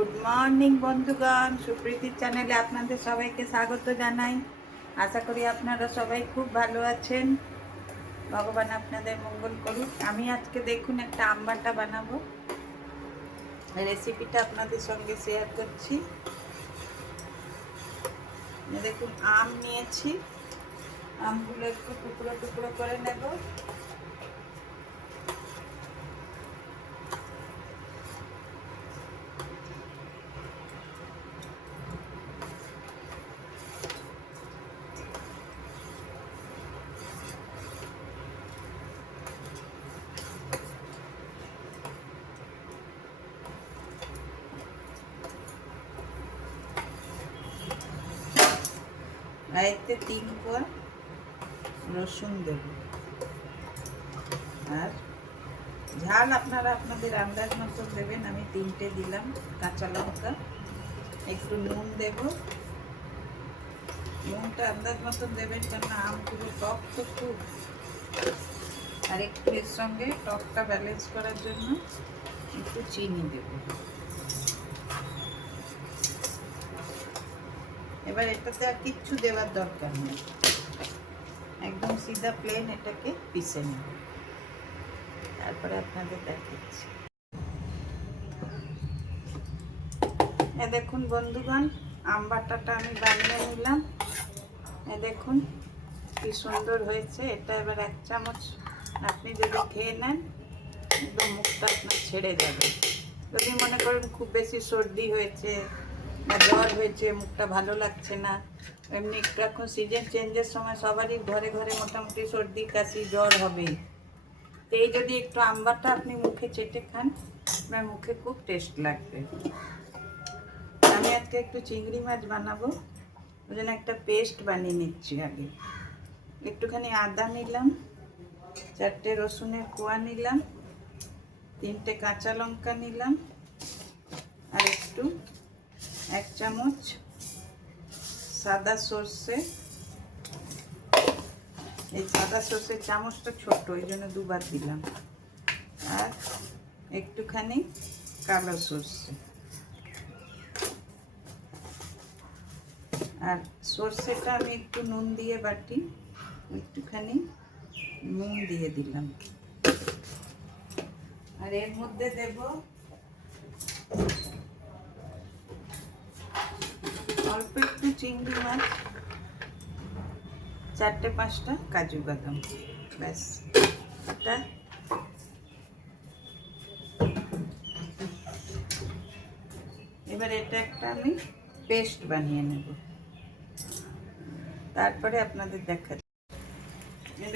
Good morning বন্ধুগণ, সুপ্রীতির চ্যানেলে আপনাদের সবাইকে স্বাগত জানাই। আশা করি আপনারা সবাই খুব ভালো আছেন। ভগবান আপনাদের মঙ্গল করুক। আমি আজকে দেখুন একটা আম বাটা বানাবো, রেসিপিটা আপনাদের সঙ্গে শেয়ার করছি। দেখুন আম নিয়েছি, আমগুলো একটু টুকরো টুকরো করে নেব। আর এতে 3 কোয়া রসুন দেব, আর ঝাল আপনারা আপনাদের আন্দাজ মতো দেবেন। আমি 3টে দিলাম। কাঁচা লঙ্কা, একটু নুন দেব। নুনটা আন্দাজ মতো দেবেন, কেননা আমগুলো টক তো খুব। আর একটু এর সঙ্গে টকটা ব্যালেন্স করার জন্য একটু চিনি দেব। এবার এটাতে আর কিচ্ছু দেওয়ার দরকার নেই, একদম সিধা প্লেন এটাকে পিষে নেব। তারপরে আপনাদের দেখাচ্ছি। এ দেখুন বন্ধুগণ, আম বাটাটা আমি বানিয়ে নিলাম। এ দেখুন কি সুন্দর হয়েছে। এটা এবার 1 চামচ আপনি যদি খেয়ে নেন, একদম মুখটা আপনার ছেড়ে যাবে। যদি মনে করেন খুব বেশি সর্দি হয়েছে বা জ্বর হয়েছে, মুখটা ভালো লাগছে না, এমনি একটু এখন সিজন চেঞ্জের সময় সবারই ঘরে ঘরে মোটামুটি সর্দি কাশি জ্বর হবেই। তো এই যদি একটু আম বাটা আপনি মুখে চেটে খান, আপনার মুখে খুব টেস্ট লাগবে। আমি আজকে একটু চিংড়ি মাছ বানাবো, ওই জন্য একটা পেস্ট বানিয়ে নিচ্ছি। আগে একটুখানি আদা নিলাম, 4টে রসুনের কোয়া নিলাম, 3টে কাঁচা লঙ্কা নিলাম, আর একটু 1 চামচ সাদা সর্ষে। এই সাদা সর্ষের চামচটা ছোট, ওই জন্য 2বার দিলাম। আর একটুখানি কালো সর্ষে। আর সর্ষেটা আমি একটু নুন দিয়ে বাটি, একটুখানি নুন দিয়ে দিলাম। আর এর মধ্যে দেব অল্প একটু চিংড়ি মাছ, 4টে-5টা কাজু বাদাম, ব্যাস। এটা এবার এটা একটা আমি পেস্ট বানিয়ে নেব, তারপরে আপনাদের দেখাচ্ছি।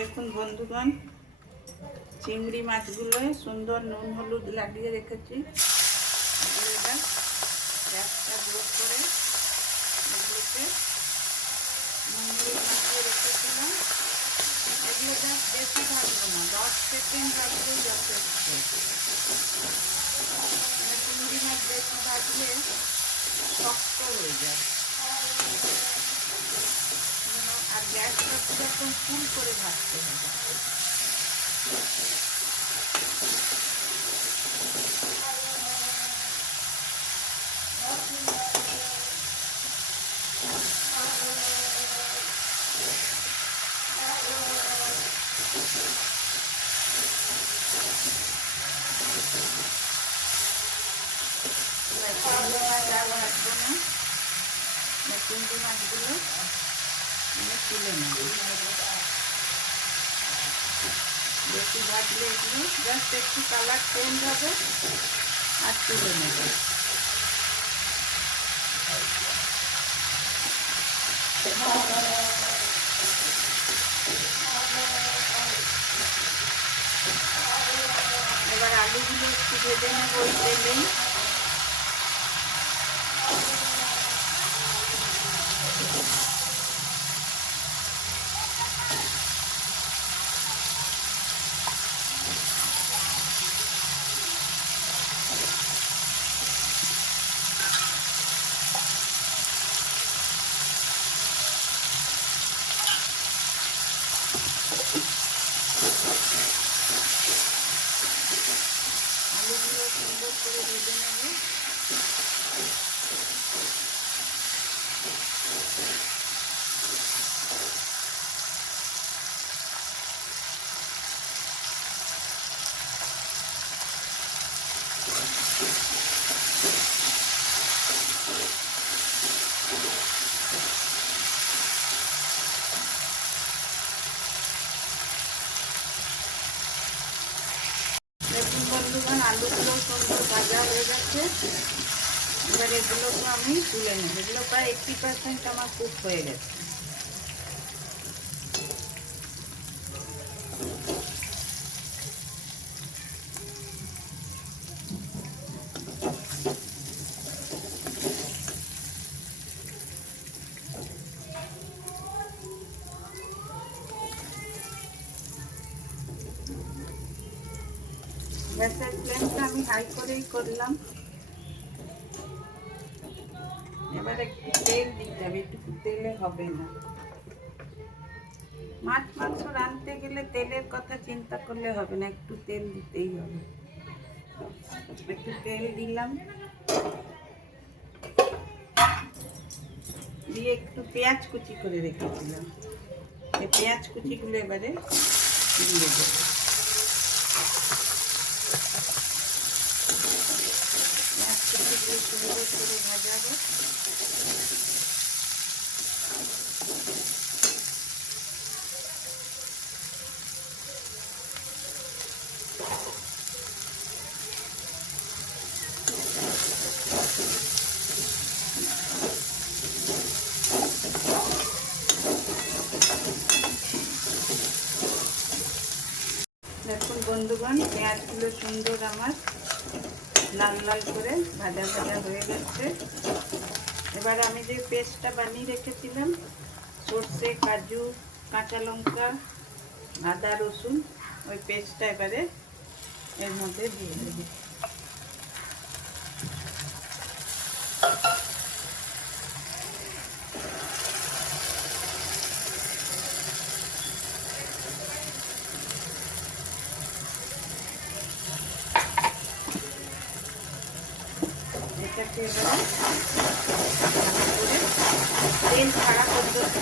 দেখুন বন্ধুগণ, চিংড়ি মাছগুলোয় সুন্দর নুন হলুদ লাগিয়ে রেখেছি। এবার গ্যাসটা গ্রোথ করে এগুলোকে নুন হলুদ মাখিয়ে রেখেছিলাম। এগুলো জাস্ট বেশি ভাজবো না, 10 সেকেন্ড ভাজলেই যথেষ্ট। চিংড়ি মাছ বেশি ভাজলে শক্ত হয়ে যায়। আর গ্যাসটা যখন ফুল করে ভাজতে হবে। চিংড়ি মাছ আর ভাজবো না, চিংড়ি মাছগুলো আমি তুলে নেব। বেশি ভাজলে এগুলো জাস্ট একটু কালার চেঞ্জ হবে আর তুলে নেব। এবার আলুগুলো একটু ভেজে নেব ওই তেলেই। আলুগুলো সুন্দর করে ভেজে গেছে। এবার এগুলোকে আমি তুলে নেব। এগুলো প্রায় 80% আমার কুক হয়ে গেছে। গ্যাসের ফ্লেমটা আমি হাই করেই করলাম। এবার একটু তেল দিতে হবে, একটু তেলে হবে না। মাছ মাংস রাঁধতে গেলে তেলের কথা চিন্তা করলে হবে না, একটু তেল দিতেই হবে। একটু তেল দিলাম, দিয়ে একটু পেঁয়াজ কুচি করে রেখেছিলাম, এই পেঁয়াজ কুচিগুলো এবারে দিয়ে দেবো। পেঁয়াজ কুচিগুলো সুন্দর করে ভাজাবো। দেখুন বন্ধুগণ, পেঁয়াজগুলো সুন্দর আমার লাল লাল করে ভাজা ভাজা হয়ে গেছে। এবার আমি যে পেস্টটা বানিয়ে রেখেছিলাম, সর্ষে, কাজু, কাঁচা লঙ্কা, আদা, রসুন, ওই পেস্টটা এবারে এর মধ্যে দিয়ে দেব। এটাকে এবারে তেল ছাড়া পর্যন্ত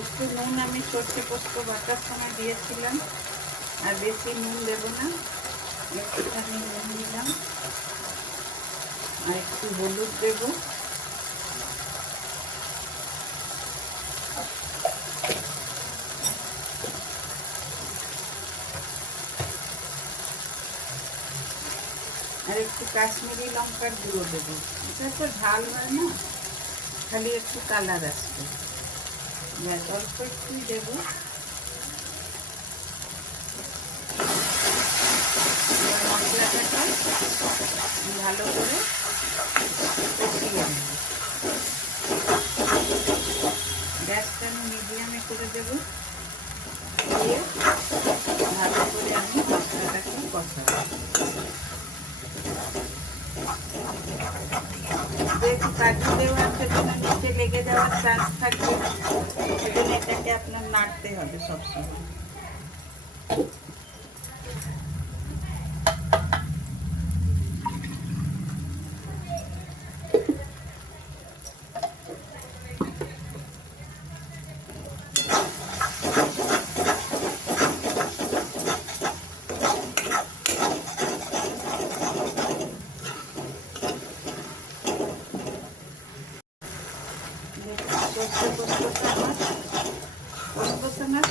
একটু নুন আমি সর্ষে পোস্ত বাটার সময় দিয়েছিলাম, আর বেশি নুন দেব না, একটুখানি নুন দিলাম, আর একটু হলুদ দেব। আর একটু কাশ্মীরি লঙ্কার গুঁড়ো দেবো। এটা তো ঝাল হয় না, খালি একটু কালার আসবে। অল্প একটুই দেবো। এবার মশলাটাকে ভালো করে কষিয়ে নেব। গ্যাসটা আমি মিডিয়ামে করে দেবো, দিয়ে ভালো করে আমি মশলাটাকে কষাবো। যেহেতু কাজু দেওয়ার সেজন্য নিচে লেগে যাওয়ার চান্স থাকবে, সেজন্য এটাকে আপনার নাড়তে হবে সবসময়।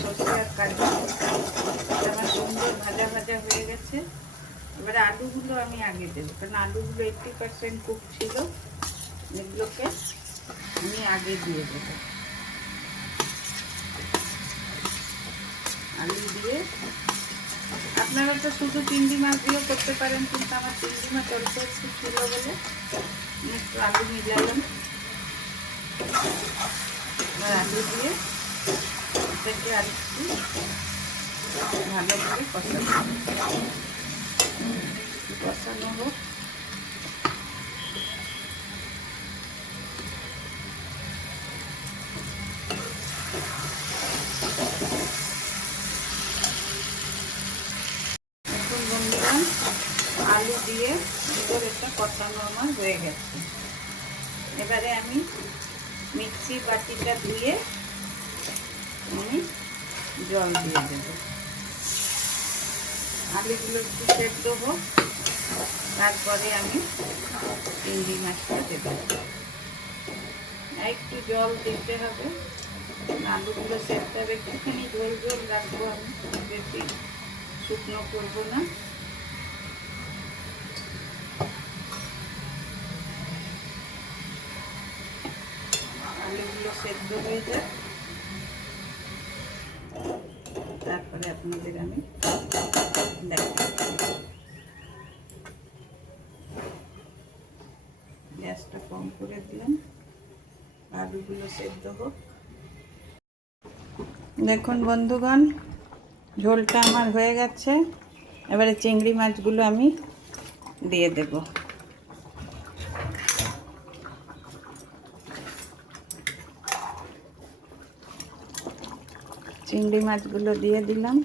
সর্ষে আর কাজু আমার সুন্দর ভাজা ভাজা হয়ে গেছে। এবারে আলুগুলো আমি আগে দেবো, কারণ আলুগুলো 80% কুক ছিল, এগুলোকে আমি আগে দিয়ে দেবো। আলু দিয়ে আপনারা তো শুধু চিংড়ি মাছ দিয়েও করতে পারেন, কিন্তু আমার চিংড়ি মাছ অল্প একটু ছিল বলে একটু আলু মিলালাম। এবার আলু দিয়ে এটাকে আর একটু ভালো করে কষানো হোক। এখন বন্ধুরা আলু দিয়ে সুন্দর একটা কষানো আমার হয়ে গেছে। এবারে আমি মিক্সির বাটিটা ধুয়ে আমি জল দিয়ে দেবো। আলুগুলো একটু সেদ্ধ হোক, তারপরে আমি চিংড়ি মাছটা দেবো। একটু জল দিতে হবে, আলুগুলো সেদ্ধ হবে। একটুখানি ঝোল ঝোল রাখবো আমি, বেশি শুকনো করবো না। সেদ্ধ হয়ে যায়, তারপরে আপনাদের আমি দেখাচ্ছি। গ্যাসটা কম করে দিলাম, আলুগুলো সেদ্ধ হোক। দেখুন বন্ধুগণ, ঝোলটা আমার হয়ে গেছে। এবারে চিংড়ি মাছগুলো আমি দিয়ে দেব। চিংড়ি মাছগুলো দিয়ে দিলাম।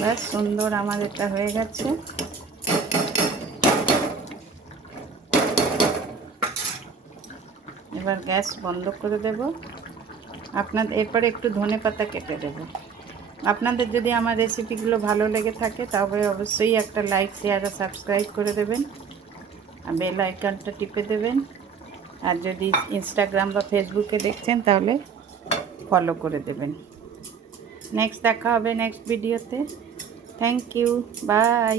বেশ সুন্দর আমার এটা হয়ে গেছে। এবার গ্যাস বন্ধ করে দেব। আপনাদের এরপরে একটু ধনেপাতা কেটে দেব। আপনাদের যদি আমার রেসিপিগুলো ভালো লেগে থাকে তবে অবশ্যই একটা লাইক, শেয়ার আর সাবস্ক্রাইব করে দেবেন, আর বেল আইকনটা টিপে দেবেন। আর যদি ইনস্টাগ্রাম বা ফেসবুকে দেখছেন তাহলে ফলো করে দেবেন। নেক্সট দেখা হবে নেক্সট ভিডিওতে। Thank you, by.